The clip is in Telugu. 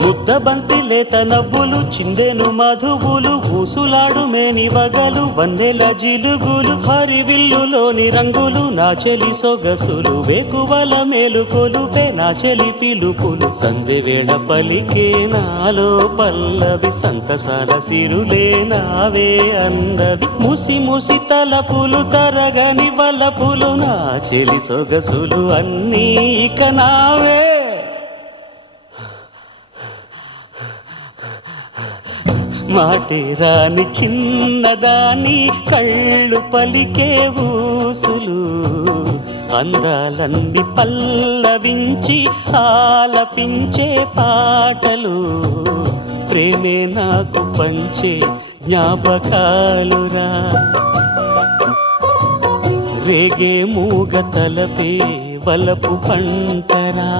ముద్దబంతి లేత నవ్వులు చిందెను మధువులు ఊసులాడు మేని వగలు వన్నెల జిలుగులు హరివిల్లులోని రంగులు నా చెలి సొగసులు వేకువల మేలుకొలుపే నా చెలి పిలుపులు సంధి వేళ పలికే నాలో పల్లవి సంతసాల సిరులే నావే అందవి ముసి ముసి తలపులు తరగని వలపులు నా చెలి సొగసులు అన్నీ ఇక నావే మాటే రాని చిన్నదాని కళ్ళు పలికే ఊసులు అందాలన్నీ పల్లవించి ఆలపించే పాటలు ప్రేమే నాకు పంచే జ్ఞాపకాలురా రేగే మూగ తలపే వలపు పంటరా